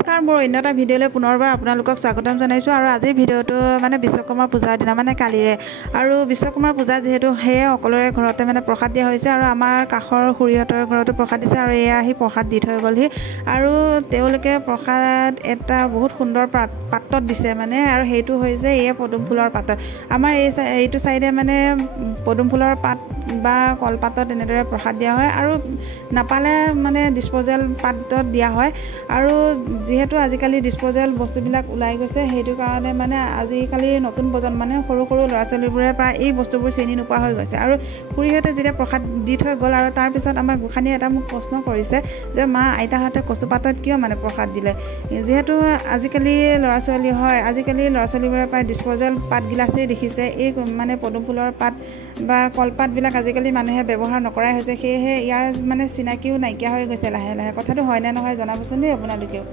নমস্কাৰ, মোৰ অন্য এটা ভিডিঅ'লৈ পুনৰবাৰ আপোনালোকক স্বাগতম জনাইছোঁ। আৰু আজিৰ ভিডিঅ'টো মানে বিশ্বকৰ্মা পূজাৰ দিনা মানে কালিৰে। আৰু বিশ্বকৰ্মা পূজা যিহেতু সেয়ে সকলোৰে ঘৰতে মানে প্ৰসাদ দিয়া হৈছে, আৰু আমাৰ কাষৰ খুৰীহঁতৰ ঘৰতো প্ৰসাদ দিছে, আৰু এয়া আহি প্ৰসাদ দি থৈ গ'লহি। আৰু তেওঁলোকে প্ৰসাদ এটা বহুত সুন্দৰ পাত্ৰত দিছে মানে, আৰু সেইটো হৈছে এই পদুম ফুলৰ পাতত। আমাৰ এইটো চাইডে মানে পদুম ফুলৰ পাত বা কলপাতত এনেদৰে প্ৰসাদ দিয়া হয়, আৰু নাপালে মানে ডিছপ'জেল পাত্ৰত দিয়া হয়। আৰু যিহেতু আজিকালি ডিছপ'জেল বস্তুবিলাক ওলাই গৈছে, সেইটো কাৰণে মানে আজিকালি নতুন প্ৰজন্ম মানে সৰু সৰু ল'ৰা ছোৱালীবোৰে প্ৰায় এই বস্তুবোৰ চিনি নোপোৱা হৈ গৈছে। আৰু খুৰীহঁতে যেতিয়া প্ৰসাদ দি থৈ গ'ল, আৰু তাৰপিছত আমাৰ গোসাঁনীয়ে এটা মোক প্ৰশ্ন কৰিছে যে মা, আইতাহঁতে কচুপাতত কিয় মানে প্ৰসাদ দিলে? যিহেতু আজিকালি ল'ৰা ছোৱালীবোৰে প্ৰায় ডিছপ'জেল পাতগিলাচেই দেখিছে, এই মানে পদুম ফুলৰ পাত বা কলপাতবিলাক আজিকালি মানুহে ব্যৱহাৰ নকৰাই হৈছে। সেয়েহে ইয়াৰ মানে চিনাকিও নাইকিয়া হৈ গৈছে লাহে লাহে। কথাটো হয়নে নহয় জনাবচোন দেই আপোনালোকেও।